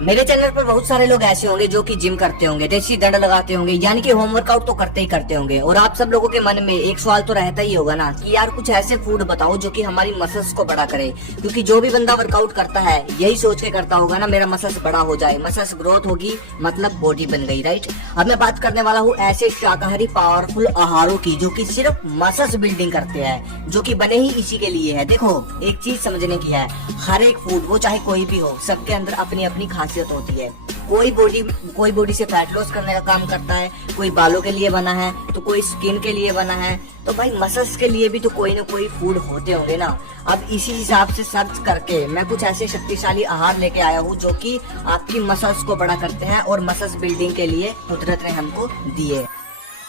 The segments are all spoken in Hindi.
मेरे चैनल पर बहुत सारे लोग ऐसे होंगे जो कि जिम करते होंगे, देसी दंड लगाते होंगे, यानी कि होम वर्कआउट तो करते ही करते होंगे। और आप सब लोगों के मन में एक सवाल तो रहता ही होगा ना कि यार कुछ ऐसे फूड बताओ जो कि हमारी मसल्स को बड़ा करे, क्योंकि जो भी बंदा वर्कआउट करता है यही सोच के करता होगा ना, मेरा मसल्स बड़ा हो जाए, मसल्स ग्रोथ होगी मतलब बॉडी बन गई, राइट। अब मैं बात करने वाला हूँ ऐसे शाकाहारी पावरफुल आहारों की जो कि सिर्फ मसल्स बिल्डिंग करते हैं, जो कि बने ही इसी के लिए है। देखो एक चीज समझने की है, हर एक फूड वो चाहे कोई भी हो, सबके अंदर अपनी अपनी खासियत होती है। कोई बॉडी से फैट लॉस करने का काम करता है, कोई बालों के लिए बना है तो कोई स्किन के लिए बना है, तो भाई मसल्स के लिए भी तो कोई ना कोई फूड होते होंगे ना। अब इसी हिसाब से सर्च करके मैं कुछ ऐसे शक्तिशाली आहार लेके आया हूँ जो कि आपकी मसल्स को बड़ा करते हैं और मसल्स बिल्डिंग के लिए कुदरत ने हमको दिए।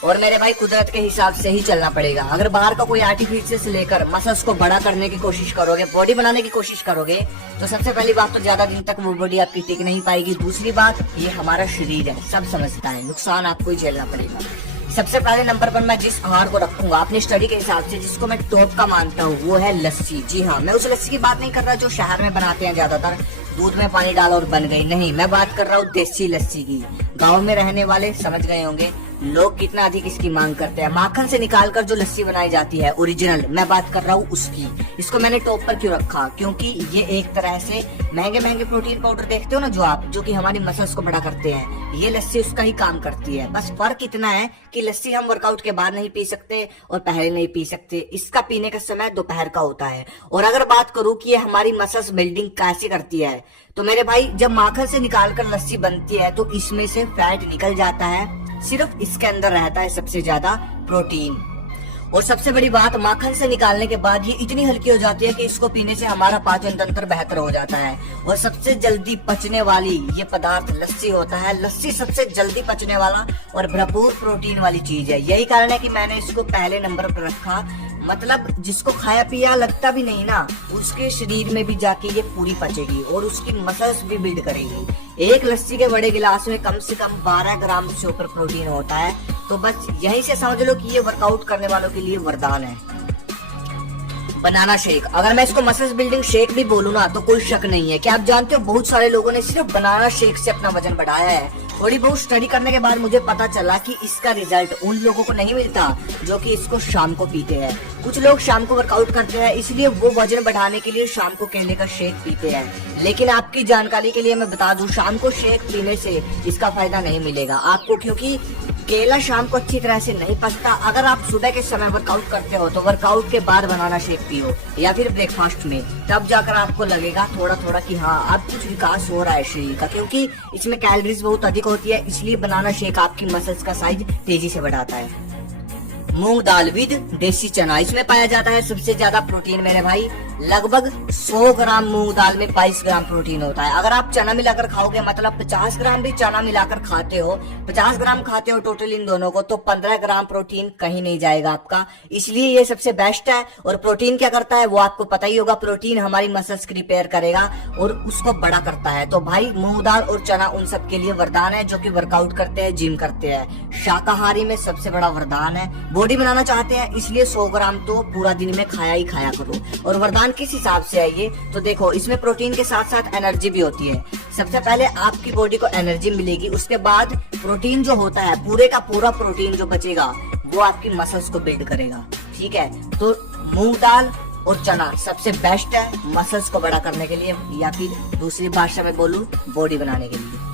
और मेरे भाई कुदरत के हिसाब से ही चलना पड़ेगा। अगर बाहर का कोई आर्टिफिशियल से लेकर मसल्स को बड़ा करने की कोशिश करोगे, बॉडी बनाने की कोशिश करोगे, तो सबसे पहली बात तो ज्यादा दिन तक वो बॉडी आपकी टिक नहीं पाएगी। दूसरी बात, ये हमारा शरीर है, सब समझता है, नुकसान आपको ही झेलना पड़ेगा। सबसे पहले नंबर पर मैं जिस आहार को रखूंगा अपनी स्टडी के हिसाब से, जिसको मैं टॉप का मानता हूँ, वो है लस्सी। जी हाँ, मैं उस लस्सी की बात नहीं कर रहा जो शहर में बनाते हैं ज्यादातर, दूध में पानी डाला और बन गई, नहीं। मैं बात कर रहा हूँ देसी लस्सी की। गाँव में रहने वाले समझ गए होंगे लोग कितना अधिक इसकी मांग करते हैं। माखन से निकालकर जो लस्सी बनाई जाती है ओरिजिनल, मैं बात कर रहा हूँ उसकी। इसको मैंने टॉप पर क्यों रखा, क्योंकि ये एक तरह से महंगे महंगे प्रोटीन पाउडर देखते हो ना जो आप, जो कि हमारी मसल्स को बड़ा करते हैं, ये लस्सी उसका ही काम करती है। बस फर्क इतना है कि लस्सी हम वर्कआउट के बाद नहीं पी सकते और पहले नहीं पी सकते, इसका पीने का समय दोपहर का होता है। और अगर बात करूँ कि ये हमारी मसल्स बिल्डिंग कैसे करती है, तो मेरे भाई जब माखन से निकालकर लस्सी बनती है तो इसमें से फैट निकल जाता है, सिर्फ इसके अंदर रहता है सबसे ज्यादा प्रोटीन। और सबसे बड़ी बात, माखन से निकालने के बाद ये इतनी हल्की हो जाती है कि इसको पीने से हमारा पाचन तंत्र बेहतर हो जाता है। और सबसे जल्दी पचने वाली ये पदार्थ लस्सी होता है। लस्सी सबसे जल्दी पचने वाला और भरपूर प्रोटीन वाली चीज है। यही कारण है कि मैंने इसको पहले नंबर पर रखा। मतलब जिसको खाया पिया लगता भी नहीं ना, उसके शरीर में भी जाके ये पूरी पचेगी और उसकी मसल्स भी बिल्ड करेगी। एक लस्सी के बड़े गिलास में कम से कम 12 ग्राम से ऊपर प्रोटीन होता है। तो बस यहीं से समझ लो कि ये वर्कआउट करने वालों के लिए वरदान है। बनाना शेक, अगर मैं इसको मसल्स बिल्डिंग शेक भी बोलूँ ना तो कोई शक नहीं है कि आप जानते हो बहुत सारे लोगों ने सिर्फ बनाना शेक से अपना वजन बढ़ाया है। थोड़ी बहुत स्टडी करने के बाद मुझे पता चला कि इसका रिजल्ट उन लोगों को नहीं मिलता जो कि इसको शाम को पीते हैं। कुछ लोग शाम को वर्कआउट करते हैं इसलिए वो वजन बढ़ाने के लिए शाम को केले का शेक पीते हैं, लेकिन आपकी जानकारी के लिए मैं बता दूं, शाम को शेक पीने से इसका फायदा नहीं मिलेगा आपको, क्योंकि केला शाम को अच्छी तरह से नहीं पचता। अगर आप सुबह के समय वर्कआउट करते हो तो वर्कआउट के बाद बनाना शेक पियो या फिर ब्रेकफास्ट में, तब जाकर आपको लगेगा थोड़ा थोड़ा कि हाँ अब कुछ विकास हो रहा है शरीर का, क्योंकि इसमें कैलोरीज बहुत अधिक होती है, इसलिए बनाना शेक आपकी मसल्स का साइज तेजी से बढ़ाता है। मूंग दाल विद देसी चना, इसमें पाया जाता है सबसे ज्यादा प्रोटीन मेरे भाई। लगभग 100 ग्राम मूंग दाल में 22 ग्राम प्रोटीन होता है। अगर आप चना मिलाकर खाओगे, मतलब 50 ग्राम भी चना मिलाकर खाते हो, 50 ग्राम खाते हो टोटल इन दोनों को, तो 15 ग्राम प्रोटीन कहीं नहीं जाएगा आपका, इसलिए ये सबसे बेस्ट है। और प्रोटीन क्या करता है वो आपको पता ही होगा, प्रोटीन हमारी मसल्स की रिपेयर करेगा और उसको बड़ा करता है। तो भाई मूंग दाल और चना उन सब के लिए वरदान है जो कि वर्कआउट करते हैं, जिम करते हैं। शाकाहारी में सबसे बड़ा वरदान है। बॉडी बनाना चाहते हैं इसलिए 100 ग्राम तो पूरा दिन में खाया ही खाया करो। और वरदान किस हिसाब से है ये, तो देखो इसमें प्रोटीन के साथ साथ एनर्जी भी होती है। सबसे पहले आपकी बॉडी को एनर्जी मिलेगी, उसके बाद प्रोटीन जो होता है, पूरे का पूरा प्रोटीन जो बचेगा वो आपकी मसल्स को बिल्ड करेगा, ठीक है। तो मूंग दाल और चना सबसे बेस्ट है मसल्स को बड़ा करने के लिए, या फिर दूसरी भाषा में बोलूं बॉडी बनाने के लिए।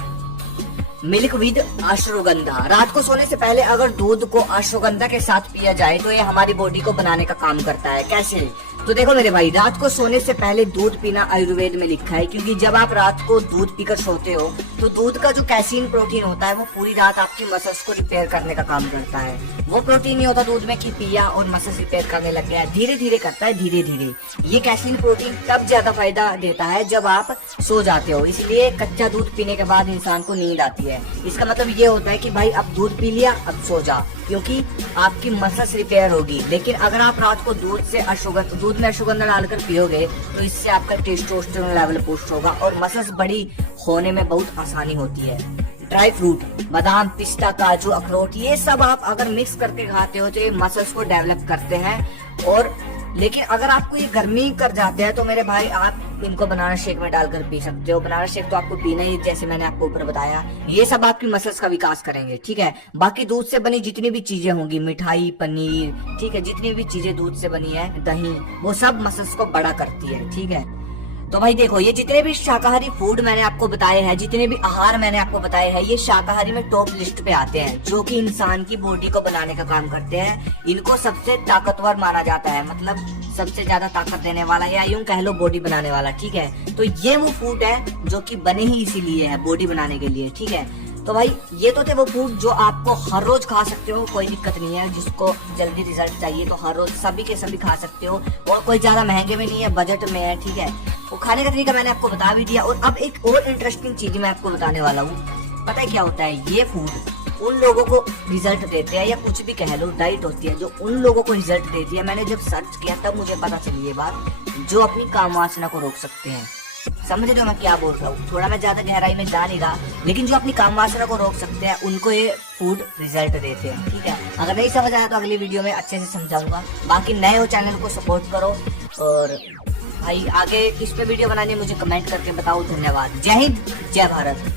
मिल्क विद अश्वगंधा, रात को सोने से पहले अगर दूध को अश्वगंधा के साथ पिया जाए तो ये हमारी बॉडी को बनाने का काम करता है। कैसे, तो देखो मेरे भाई, रात को सोने से पहले दूध पीना आयुर्वेद में लिखा है, क्योंकि जब आप रात को दूध पीकर सोते हो तो दूध का जो कैसीन प्रोटीन होता है वो पूरी रात आपकी मसल्स को रिपेयर करने का काम करता है। वो प्रोटीन नहीं होता दूध में कि पिया और मसल्स रिपेयर करने लग गया, धीरे धीरे करता है, धीरे धीरे। ये कैसीन प्रोटीन तब ज्यादा फायदा देता है जब आप सो जाते हो, इसलिए कच्चा दूध पीने के बाद इंसान को नींद आती है। इसका मतलब ये होता है कि भाई अब दूध पी लिया, अब सो जा, क्योंकि आपकी मसल्स रिपेयर होगी। लेकिन अगर आप रात को दूध में अश्वगंधा डालकर पियोगे तो इससे आपका टेस्टोस्टेरोन लेवल बूस्ट होगा और मसल्स बड़ी होने में बहुत आसानी होती है। ड्राई फ्रूट, बादाम, पिस्ता, काजू, अखरोट, ये सब आप अगर मिक्स करके खाते हो तो ये मसल्स को डेवलप करते हैं। और लेकिन अगर आपको ये गर्मी कर जाते हैं तो मेरे भाई आप इनको बनाना शेक में डालकर पी सकते हो। बनाना शेक तो आपको पीना ही, जैसे मैंने आपको ऊपर बताया। ये सब आपकी मसल्स का विकास करेंगे, ठीक है। बाकी दूध से बनी जितनी भी चीजें होंगी, मिठाई, पनीर, ठीक है, जितनी भी चीजें दूध से बनी है, दही, वो सब मसल्स को बड़ा करती है, ठीक है। तो भाई देखो, ये जितने भी शाकाहारी फूड मैंने आपको बताए हैं, जितने भी आहार मैंने आपको बताए हैं, ये शाकाहारी में टॉप लिस्ट पे आते हैं, जो कि इंसान की बॉडी को बनाने का काम करते हैं। इनको सबसे ताकतवर माना जाता है, मतलब सबसे ज्यादा ताकत देने वाला, या यूं कह लो बॉडी बनाने वाला, ठीक है। तो ये वो फूड है जो कि बने ही इसीलिए है, बॉडी बनाने के लिए, ठीक है। तो भाई ये तो थे वो फूड जो आपको हर रोज खा सकते हो, कोई दिक्कत नहीं है। जिसको जल्दी रिजल्ट चाहिए तो हर रोज सभी के सभी खा सकते हो, और कोई ज्यादा महंगे में नहीं है, बजट में है, ठीक है। वो खाने का तरीका मैंने आपको बता भी दिया। और अब एक और इंटरेस्टिंग चीज मैं आपको बताने वाला हूँ। पता है क्या होता है, ये फूड उन लोगों को रिजल्ट देते हैं, या कुछ भी कह लो, डाइट होती है जो उन लोगों को रिजल्ट देती है। मैंने जब सर्च किया तब मुझे पता चली ये बात, जो अपनी काम वासना को रोक सकते हैं। समझ रहे हो मैं क्या बोल रहा हूँ? थोड़ा मैं ज्यादा गहराई में जा नहीं रहा, लेकिन जो अपनी काम वासना को रोक सकते हैं उनको ये फूड रिजल्ट देते हैं, ठीक है। अगर नहीं समझ आया तो अगली वीडियो में अच्छे से समझाऊंगा। बाकी नए हो चैनल को सपोर्ट करो, और भाई आगे किस पे वीडियो बनानी है मुझे कमेंट करके बताओ। धन्यवाद। जय हिंद, जय भारत।